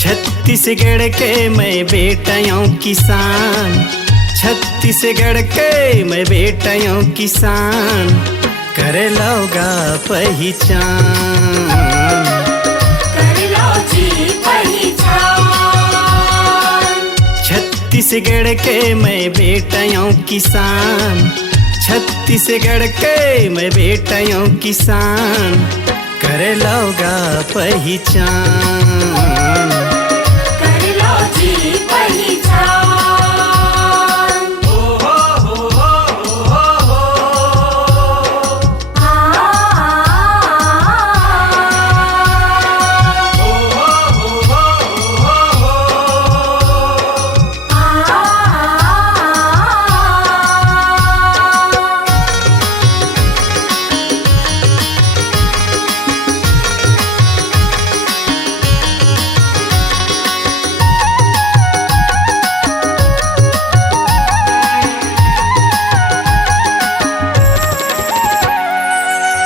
छत्तीसगढ़ के मैं बेटायों किसान, छत्तीसगढ़ के मैं बेटायों किसान, कर लोगा पहचान, कर लो जी पहचान। छत्तीसगढ़ के मैं बेटायों किसान, छत्तीसगढ़ के मैं बेटायों किसान, कर लोगा पहचान, कर लो जी पहचान।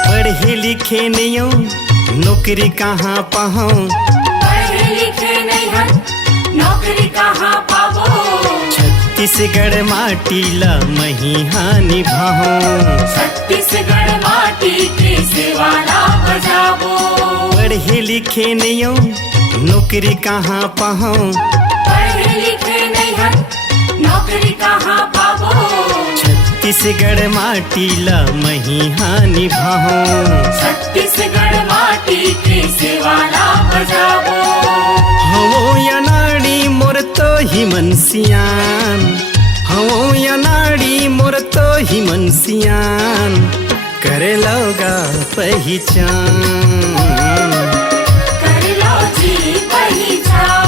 पढ़े लिखे नहीं हूँ, नौकरी कहाँ पाऊँ, पढ़े लिखे नहीं हम, नौकरी कहाँ पाबो। छत्तीसगढ़ माटी ला मही हानि भाऊँ, छत्तीसगढ़ माटी के सेवाला बजाबो। पढ़े लिखे नहीं हूँ, नौकरी कहाँ पाऊँ, पढ़े लिखे नहीं हम, नौकरी कहाँ पाबो। छत्तीसगढ़ माटी ला मही हानि भाऊँ, छत्तीसगढ़ माटी के सेवाला बजाबो। हो या नाड़ी मोर तो ही मनसियान, हो या नाड़ी मोर तो ही मनसियान, कर लोगा पहचान, कर लो जी पहचान।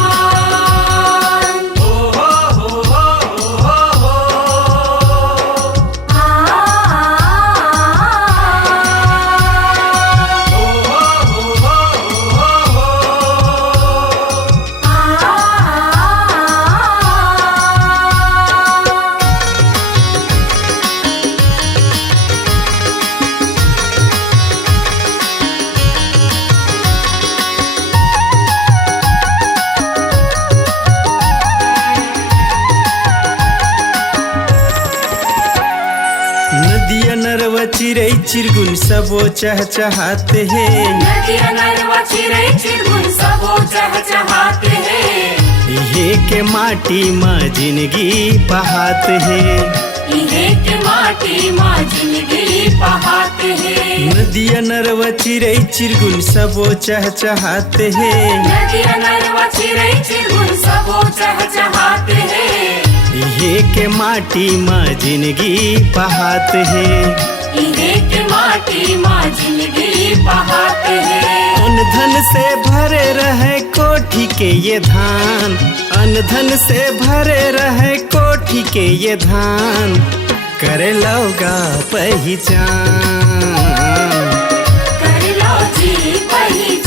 नदिया नरवा चिरई चिरगुन सबो चहचहाते हैं, नदिया नरवा चिरई चिरगुन सबो चहचहाते हैं। इहे के माटी माँ जिंदगी बहाते हैं, इहे के माटी माँ जिंदगी बहाते हैं। नदिया नरवा चिरई चिरगुन सबो चहचहाते हैं, नदिया नरवा चिरई चिरगुन सबो चहचहाते हैं। इहे के माटी माँ जिंदगी बहाते हैं, इहे के माटी माँ जिंदगी बहाते हैं। अन धन से भरे रहे कोठी के ये धान, अन धन से भरे रहे कोठी के ये धान, कर लोगा पहचान, कर लो जी पहचान।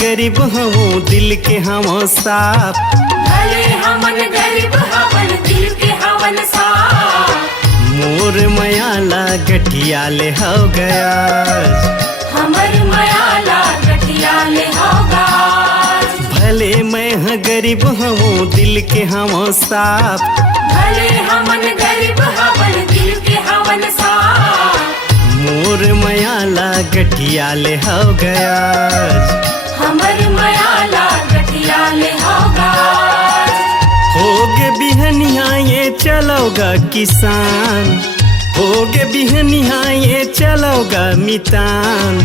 गरीब हूँ दिल के हम साफ, भले हमन गरीब हवन दिल के हवन साफ। मोर मयाला गठिया ले हो गया, हमर मयाला गठिया ले होगा। भले मैं गरीब हूँ दिल के हम साफ, भले हमन गरीब हवन दिल के हवन साफ। मोर मयाला गठिया ले हो गया हमर मयाला गठिया ले होगा होगे बिहनिया ये चलोगा किसान होगे बिहनिया ये चलोगा मितान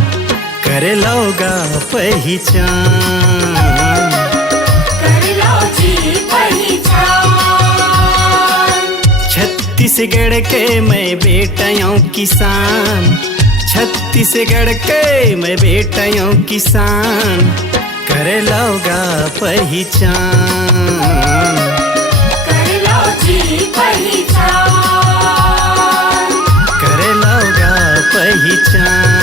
करे लोगा पहचान कर लो जी पहचान छत्तीसगढ़ के मैं बेटा हूँ किसान छत्तीसगढ़ के मैं बेटा हूँ किसान करे लोगा पहचान कर लो जी पहचान करे लोगा पहचान